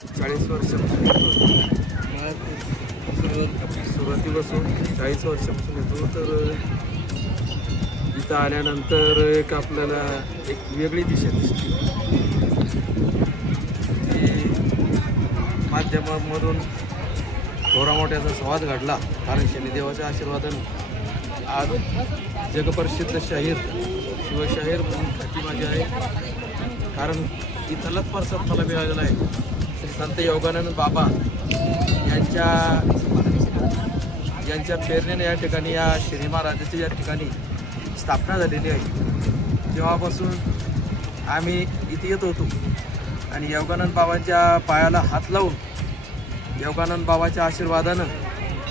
40 वर्षापासून येतो. सुरुवातीपासून 40 वर्षापासून येतो. तर इथं आल्यानंतर एक आपल्याला एक वेगळी दिशा दिसते. ती माध्यमामधून थोडा मोठ्याचा संवाद घडला, कारण शनिदेवाच्या आशीर्वादाने आज जगप्रसिद्ध शाहीर शिवशाहीर म्हणून ख्याती माझी आहे. कारण इथलाच प्रसाद मला मिळालेला आहे. श्री संत योगानंद बाबा यांच्या प्रेरणेने या ठिकाणी या श्री महाराजाची या ठिकाणी स्थापना झालेली आहे. तेव्हापासून आम्ही इथे येत होतो आणि योगानंद बाबांच्या पायाला हात लावून योगानंद बाबाच्या आशीर्वादानं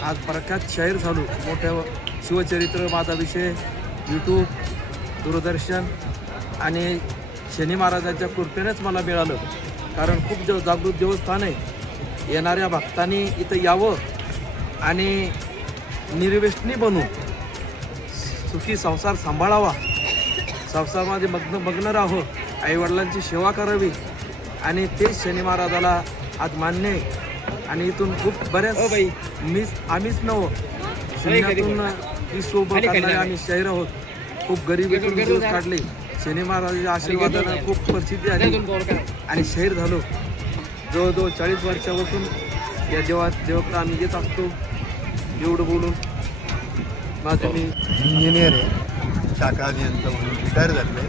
आज प्रख्यात शाहीर झालो. मोठ्या शिवचरित्र माझा विषय यूट्यूब, दूरदर्शन आणि शनी महाराजांच्या कृपेनेच मला मिळालं. कारण खूप जागृत देवस्थान आहे. येणाऱ्या भक्तांनी इथं यावं आणि निर्व्यसनी बनून सुखी संसार सांभाळावा, संसारामध्ये मग्न राहावं, आईवडिलांची सेवा करावी आणि तेच शनी महाराजाला आज मान्य आहे. आणि इथून खूप बऱ्याच आम्हीच नव्ह शून्यातून ही सोबत काढणारे आम्ही शाहीर आहोत. खूप गरिबीतून दिवस काढले. शनी महाराजांच्या आशीर्वादानं खूप प्रसिद्धी आली आणि शाहीर झालो. जवळजवळ 40 वर्षापासून या देवाकडे आम्ही येत असतो. एवढं बोलून माझं मी इंजिनियर आहे, शाखा अभियंता म्हणून रिटायर झाले.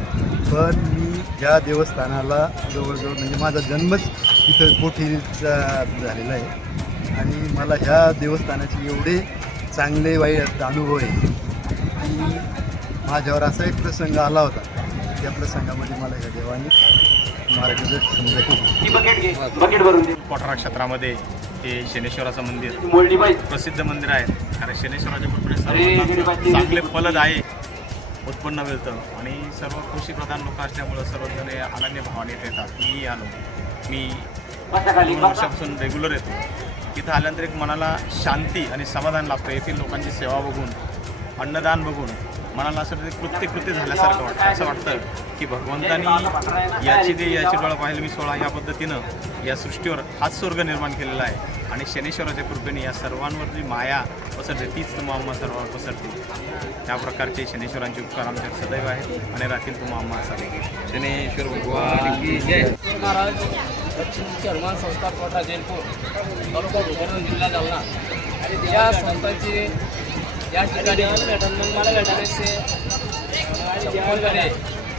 पण मी या देवस्थानाला जवळजवळ म्हणजे माझा जन्मच इथं कोठीचा झालेला आहे आणि मला ह्या देवस्थानाचे एवढे चांगले वाईट अनुभव आहे की माझ्यावर असा एक प्रसंग आला होता. त्या प्रसंगामध्ये मला ह्या देवाने मार्गदर्शन केले. कोठारा क्षेत्रामध्ये हे शनेश्वराचं मंदिर प्रसिद्ध मंदिर आहे. कारण शनेश्वराच्या कृपेने चांगले फलद आहे, उत्पन्न मिळतं आणि सर्व कृषीप्रधान लोक असल्यामुळं सर्वजण अनन्य भावाने येतात. मी आलो, मी 2 वर्षापासून रेग्युलर येतो. तिथं आल्यानंतर एक मनाला शांती आणि समाधान लाभतं. येथील लोकांची सेवा बघून, अन्नदान बघून मनाला असं कृत्य झाल्यासारखं वाटतं. असं वाटतं की भगवंतानी याची डोळा पाहिलं मी 16 या पद्धतीनं या सृष्टीवर हाच स्वर्ग निर्माण केलेला आहे. आणि शनेश्वराच्या कृपेने या सर्वांवर जी माया पसरते तीच तुम्हा सर्वांवर पसरते. त्या प्रकारचे शनेश्वरांचे उपकार आमच्यावर सदैव आहेत आणि राहतील तुम्हा आम्हा असावे. शनेश्वर भगवान की जय. महाराज दक्षिण हनुमान संस्था कोठा जयपूर तालुका भोकरदन जिल्हा जालना या संस्थांची या ठिकाणी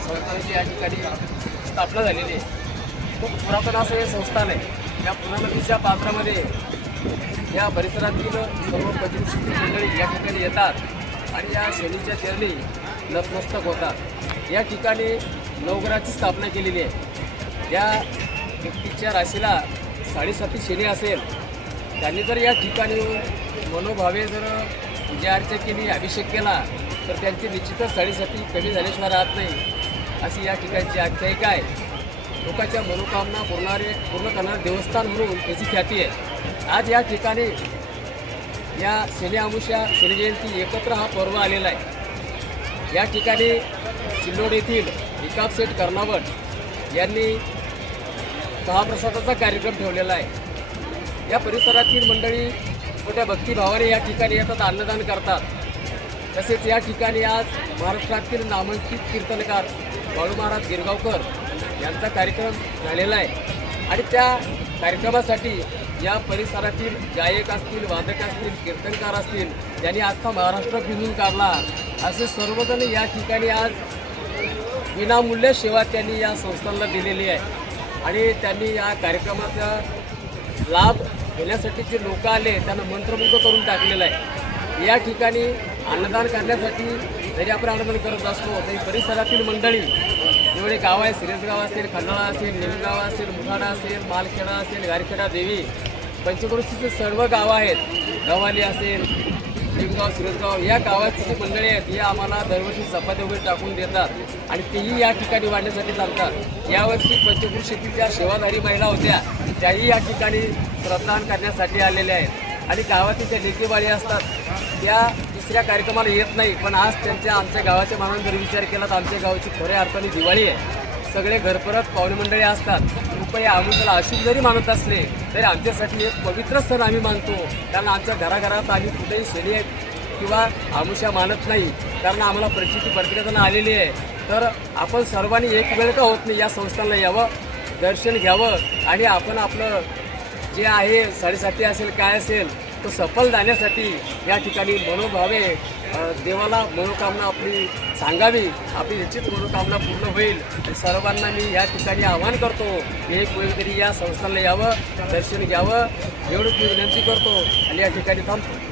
संस्थांची या ठिकाणी स्थापना झालेली आहे. खूप पुरातन असं हे संस्थान आहे. या पूर्णा नदीच्या पात्रामध्ये या परिसरातील सर्व प्रतिष्ठित मंडळी या ठिकाणी येतात आणि या शनीच्या चरणी नतमस्तक होतात. या ठिकाणी नवग्रहाची स्थापना केलेली आहे. या व्यक्तीच्या राशीला 7.5 शनी असेल, त्यांनी जर या ठिकाणी मनोभावे जर पूजा अर्चा केली, अभिषेक केला तर त्यांची निश्चितच 7.5 कमी झाल्याशिवाय राहत नाही, अशी या ठिकाणची आख्यायिका आहे. लोकांच्या मनोकामना पूर्ण करणारे देवस्थान म्हणून त्याची ख्याती आहे. आज या ठिकाणी या शनी अमावस्या, शनी जयंती एकत्र हा पर्व आलेला आहे. या ठिकाणी सिल्लोड येथील विकास सेठ कर्नावट यांनी महाप्रसादाचा कार्यक्रम ठेवलेला आहे. या परिसरातील मंडळी मोठ्या भक्तिभावाने या ठिकाणी येतात, अन्नदान करतात. तसेच या ठिकाणी आज महाराष्ट्रातील नामांकित कीर्तनकार बाळू महाराज गिरगावकर यांचा कार्यक्रम झालेला आहे आणि त्या कार्यक्रमासाठी या परिसरातील गायक असतील, वादक असतील, कीर्तनकार असतील, ज्यांनी अख्खा महाराष्ट्र फिरून काढला असे सर्वजण या ठिकाणी आज विनामूल्य सेवा त्यांनी या संस्थांना दिलेली आहे. आणि त्यांनी या कार्यक्रमाचा लाभ घेण्यासाठी जे लोक आले त्यांना मंत्रमुग्ध करून टाकलेलं आहे. या ठिकाणी अन्नदान करण्यासाठी जरी आपण अन्नदान करत असतो तरी परिसरातील मंडळी जेवढे गाव आहे, सिरसगाव असेल, खंडाळा असेल, निमगाव असेल, मुठाडा असेल, मालखेडा असेल, गारखेडा देवी, पंचक्रोशीचे सर्व गावं आहेत, गव्हाली असेल, निमगाव, सिरसगाव या गावाची जी मंडळी आहेत ही आम्हाला दरवर्षी चपाती वगैरे टाकून देतात आणि तेही या ठिकाणी वाढण्यासाठी चालतात. यावर्षी पंचक्रोशीतील ज्या सेवाधारी महिला होत्या त्याही या ठिकाणी श्रमदान करण्यासाठी आलेल्या आहेत आणि गावातील ज्या लेकीबाळी असतात त्या दुसऱ्या कार्यक्रमाला येत नाही. पण आज आमच्या गावाच्या मानाने जर विचार केला तर आमच्या गावाची खऱ्या अर्थाने दिवाळी आहे. सगळे घरपरत पाहुणे मंडळी असतात. कृपया आमुषाला अशुभ जरी मानत असले तरी आमच्यासाठी एक पवित्र सण आम्ही मानतो. कारण आमच्या घराघरात आम्ही कुठेही शनी किंवा आमुषा मानत नाही. कारण आम्हाला प्रचिती प्रत्येकाजण आलेली आहे. तर आपण सर्वांनी एक वेळ का होत नाही या संस्थांना यावं, दर्शन घ्यावं आणि आपण आपलं जे आहे साडेसाती असेल काय असेल तो सफल जाण्यासाठी या ठिकाणी मनोभावे देवाला मनोकामना आपली सांगावी. आपली निश्चित मनोकामना पूर्ण होईल. आणि सर्वांना मी या ठिकाणी आवाहन करतो की एक वेळ तरी या संस्थांना यावं, दर्शन घ्यावं एवढंच मी विनंती करतो आणि या ठिकाणी थांबतो.